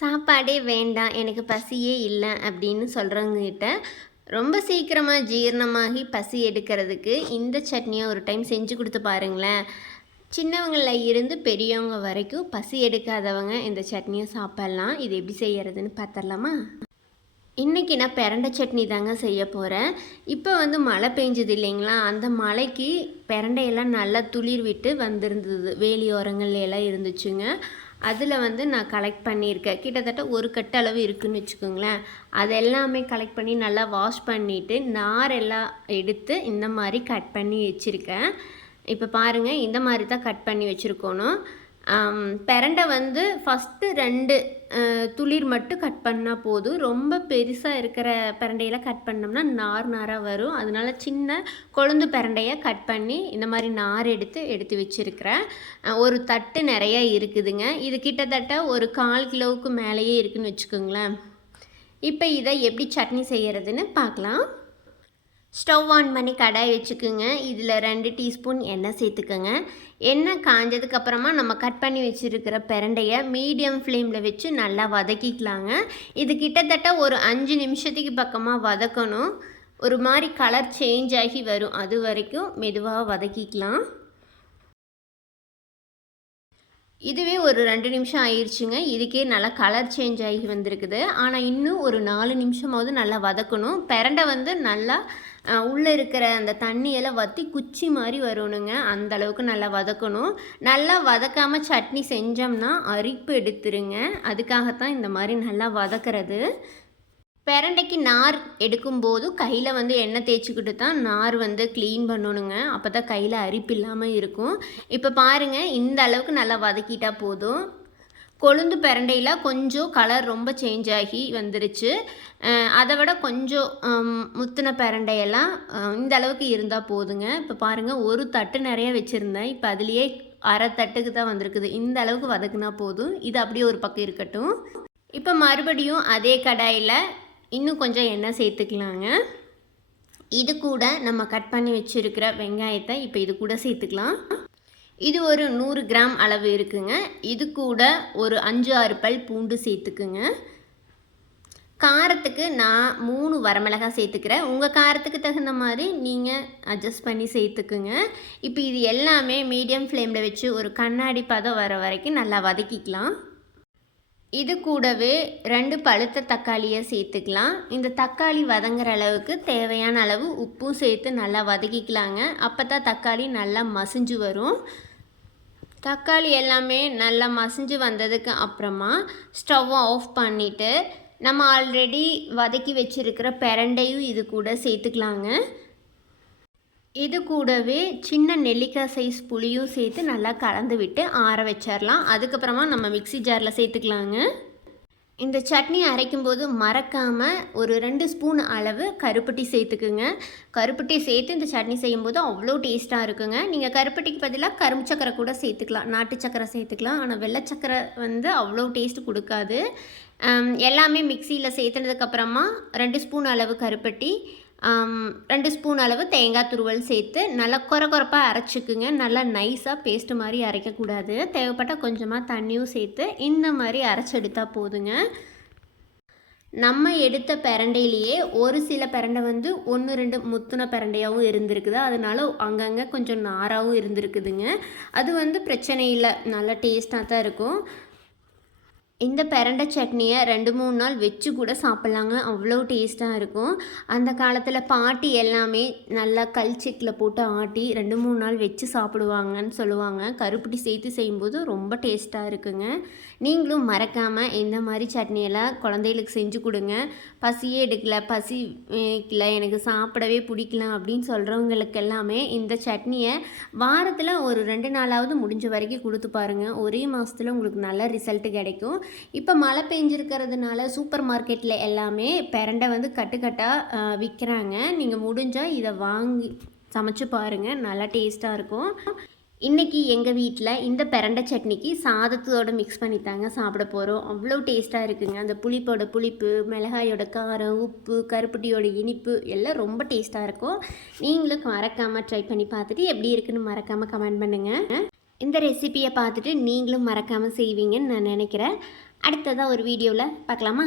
சாப்பாடே வேண்டாம், எனக்கு பசியே இல்லை அப்படின்னு சொல்கிறவங்ககிட்ட ரொம்ப சீக்கிரமாக ஜீரணமாகி பசி எடுக்கிறதுக்கு இந்த சட்னியை ஒரு டைம் செஞ்சு கொடுத்து பாருங்களேன். சின்னவங்களில் இருந்து பெரியவங்க வரைக்கும் பசி எடுக்காதவங்க இந்த சட்னியை சாப்பிட்லாம். இது எப்படி செய்கிறதுன்னு பார்த்துடலாமா? இன்றைக்கி நான் பிரண்டை சட்னி தாங்க செய்ய போகிறேன். இப்போ மழை பெஞ்சுது இல்லைங்களா, அந்த மழைக்கு பிரண்டையெல்லாம் நல்லா துளிர் விட்டு வந்திருந்தது, வேலியோரங்கள்ல எல்லாம் இருந்துச்சுங்க. அதில் நான் கலெக்ட் பண்ணியிருக்கேன். கிட்டத்தட்ட ஒரு கட்டளவு இருக்குதுன்னு வச்சுக்கோங்களேன். அதெல்லாமே கலெக்ட் பண்ணி நல்லா வாஷ் பண்ணிவிட்டு நாரெல்லாம் எடுத்து இந்த மாதிரி கட் பண்ணி வச்சுருக்கேன். இப்போ பாருங்கள், இந்த மாதிரி தான் கட் பண்ணி வச்சுருக்கணும். பிரண்டை ஃபஸ்ட்டு 2 துளிர் மட்டும் கட் பண்ணால் போதும். ரொம்ப பெருசாக இருக்கிற பிரண்டையெல்லாம் கட் பண்ணோம்னா நார் நாராக வரும். அதனால சின்ன கொழுந்து பிரண்டையை கட் பண்ணி இந்த மாதிரி நார் எடுத்து வச்சுருக்கிறேன். ஒரு தட்டு நிறைய இருக்குதுங்க. இது கிட்டத்தட்ட ஒரு 1/4 கிலோவுக்கு மேலேயே இருக்குதுன்னு வச்சுக்கோங்களேன். இப்போ இதை எப்படி சட்னி செய்கிறதுன்னு பார்க்கலாம். ஸ்டவ் ஆன் பண்ணி கடாய் வச்சுக்கோங்க. இதில் 2 டீஸ்பூன் எண்ணெய் சேர்த்துக்கோங்க. எண்ணெய் காஞ்சதுக்கப்புறமா நம்ம கட் பண்ணி வச்சுருக்கிற பிரண்டையை மீடியம் ஃப்ளேமில் வச்சு நல்லா வதக்கிக்கலாங்க. இது கிட்டத்தட்ட ஒரு 5 நிமிஷத்துக்கு பக்கமாக வதக்கணும். ஒரு மாதிரி கலர் சேஞ்ச் ஆகி வரும், அது வரைக்கும் மெதுவாக வதக்கிக்கலாம். இதுவே ஒரு 2 நிமிஷம் ஆயிடுச்சுங்க. இதுக்கே நல்லா கலர் சேஞ்ச் ஆகி வந்திருக்குது. ஆனால் இன்னும் ஒரு 4 நிமிஷமாவது நல்லா வதக்கணும். பிரண்டை நல்லா உள்ளே இருக்கிற அந்த தண்ணியெல்லாம் வற்றி குச்சி மாதிரி வரணுங்க. அந்த அளவுக்கு நல்லா வதக்கணும். நல்லா வதக்காமல் சட்னி செஞ்சோம்னா அரிப்பு எடுத்துருங்க. அதுக்காகத்தான் இந்த மாதிரி நல்லா வதக்கிறது. பிரண்டைக்கு நார் எடுக்கும்போது கையில் எண்ணெய் தேய்ச்சிக்கிட்டு தான் நார் க்ளீன் பண்ணணுங்க. அப்போ தான் கையில் அரிப்பு இல்லாமல் இருக்கும். இப்போ பாருங்கள், இந்த அளவுக்கு நல்லா வதக்கிட்டால் போதும். கொழுந்து பிரண்டையில் கொஞ்சம் கலர் ரொம்ப சேஞ்ச் ஆகி வந்துருச்சு. அதை விட கொஞ்சம் முத்தின பிரண்டையெல்லாம் இந்த அளவுக்கு இருந்தால் போதுங்க. இப்போ பாருங்கள், ஒரு தட்டு நிறைய வச்சுருந்தேன். இப்போ அதுலேயே அரை தட்டுக்கு தான் வந்திருக்குது. இந்த அளவுக்கு வதக்குனா போதும். இது அப்படியே ஒரு பக்கம் இருக்கட்டும். இப்போ மறுபடியும் அதே கடாயில் இன்னும் கொஞ்சம் எண்ணெய் சேர்த்துக்கலாங்க. இது கூட நம்ம கட் பண்ணி வச்சுருக்கிற வெங்காயத்தை இப்போ இது கூட சேர்த்துக்கலாம். இது ஒரு 100 கிராம் அளவு இருக்குங்க. இது கூட ஒரு 5-6 பல் பூண்டு சேர்த்துக்குங்க. காரத்துக்கு நான் 3 வரமிளகாய் சேர்த்துக்கிறேன். உங்கள் காரத்துக்கு தகுந்த மாதிரி நீங்கள் அட்ஜஸ்ட் பண்ணி சேர்த்துக்குங்க. இப்போ இது எல்லாமே மீடியம் ஃப்ளேமில் வச்சு ஒரு கண்ணாடி பதம் வர வரைக்கும் நல்லா வதக்கிக்கலாம். இது கூடவே 2 பழுத்த தக்காளியை சேர்த்துக்கலாம். இந்த தக்காளி வதங்குற அளவுக்கு தேவையான அளவு உப்பும் சேர்த்து நல்லா வதக்கிக்கலாங்க. அப்போ தான் தக்காளி நல்லா மசிஞ்சு வரும். தக்காளி எல்லாமே நல்லா மசிஞ்சு வந்ததுக்கு அப்புறமா ஸ்டவ்வை ஆஃப் பண்ணிவிட்டு நம்ம ஆல்ரெடி வதக்கி வச்சுருக்கிற பிரண்டையும் இது கூட சேர்த்துக்கலாங்க. இது கூடவே சின்ன நெல்லிக்காய் சைஸ் புளியும் சேர்த்து நல்லா கலந்து விட்டு ஆற வச்சிடலாம். அதுக்கப்புறமா நம்ம மிக்ஸி ஜாரில் சேர்த்துக்கலாங்க. இந்த சட்னி அரைக்கும்போது மறக்காமல் ஒரு 2 ஸ்பூன் அளவு கருப்பட்டி சேர்த்துக்குங்க. கருப்பட்டி சேர்த்து இந்த சட்னி செய்யும்போது அவ்வளோ டேஸ்ட்டாக இருக்குங்க. நீங்கள் கருப்பட்டிக்கு பதிலாக கரும்பு சக்கரை கூட சேர்த்துக்கலாம், நாட்டு சக்கரை சேர்த்துக்கலாம். ஆனால் வெள்ளை சக்கரை அவ்வளோ டேஸ்ட் கொடுக்காது. எல்லாமே மிக்சியில் சேர்த்துனதுக்கப்புறமா 2 ஸ்பூன் அளவு கருப்பட்டி, 2 ஸ்பூன் அளவு தேங்காய் துருவல் சேர்த்து நல்லா கொரப்பாக அரைச்சிக்குங்க. நல்லா நைஸாக பேஸ்ட்டு மாதிரி அரைக்கக்கூடாது. தேவைப்பட்டால் கொஞ்சமாக தண்ணியும் சேர்த்து இந்த மாதிரி அரைச்செடுத்தா போதுங்க. நம்ம எடுத்த பிரண்டையிலேயே ஒரு சில பிரண்டை 1-2 முத்துன பிரண்டையாகவும் இருந்திருக்குது. அதனால அங்கங்கே கொஞ்சம் நாராகவும் இருந்திருக்குதுங்க. அது பிரச்சனை இல்லை, நல்லா டேஸ்ட்டாக தான் இருக்கும். இந்த பிரண்டை சட்னியை 2-3 நாள் வச்சு கூட சாப்பிட்லாங்க. அவ்வளோ டேஸ்ட்டாக இருக்கும். அந்த காலத்தில் பாட்டி எல்லாமே நல்லா கல்ச்செக்கில் போட்டு ஆட்டி 2-3 நாள் வச்சு சாப்பிடுவாங்கன்னு சொல்லுவாங்க. கருப்பட்டி சேர்த்து செய்யும்போது ரொம்ப டேஸ்ட்டாக இருக்குங்க. நீங்களும் மறக்காமல் இந்த மாதிரி சட்னியெல்லாம் குழந்தைகளுக்கு செஞ்சு கொடுங்க. பசியே எடுக்கலை, பசிக்கலை, எனக்கு சாப்பிடவே பிடிக்கலாம் அப்படின்னு சொல்கிறவங்களுக்கு எல்லாமே இந்த சட்னியை வாரத்தில் ஒரு 2 நாளாவது முடிஞ்ச வரைக்கும் கொடுத்து பாருங்கள். ஒரே மாதத்தில் உங்களுக்கு நல்ல ரிசல்ட்டு கிடைக்கும். இப்போ மழை பெஞ்சிருக்கிறதுனால சூப்பர் மார்க்கெட்டில் எல்லாமே பிரண்டை கட்டுக்கட்டாக விற்கிறாங்க. நீங்கள் முடிஞ்சால் இதை வாங்கி சமைச்சு பாருங்கள், நல்லா டேஸ்ட்டாக இருக்கும். இன்றைக்கி எங்கள் வீட்டில் இந்த பிரண்டை சட்னிக்கு சாதத்தோடு மிக்ஸ் பண்ணி தாங்க சாப்பிட போகிறோம். அவ்வளோ டேஸ்ட்டாக இருக்குங்க. அந்த புளிப்போட புளிப்பு, மிளகாயோட காரம், உப்பு, கருப்பட்டியோட இனிப்பு எல்லாம் ரொம்ப டேஸ்ட்டாக இருக்கும். நீங்களும் மறக்காமல் ட்ரை பண்ணி பார்த்துட்டு எப்படி இருக்குன்னு மறக்காமல் கமெண்ட் பண்ணுங்கள். இந்த ரெசிபியை பார்த்துட்டு நீங்களும் மறக்காமல் செய்வீங்கன்னு நான் நினைக்கிறேன். அடுத்ததாக ஒரு வீடியோவில் பார்க்கலாமா?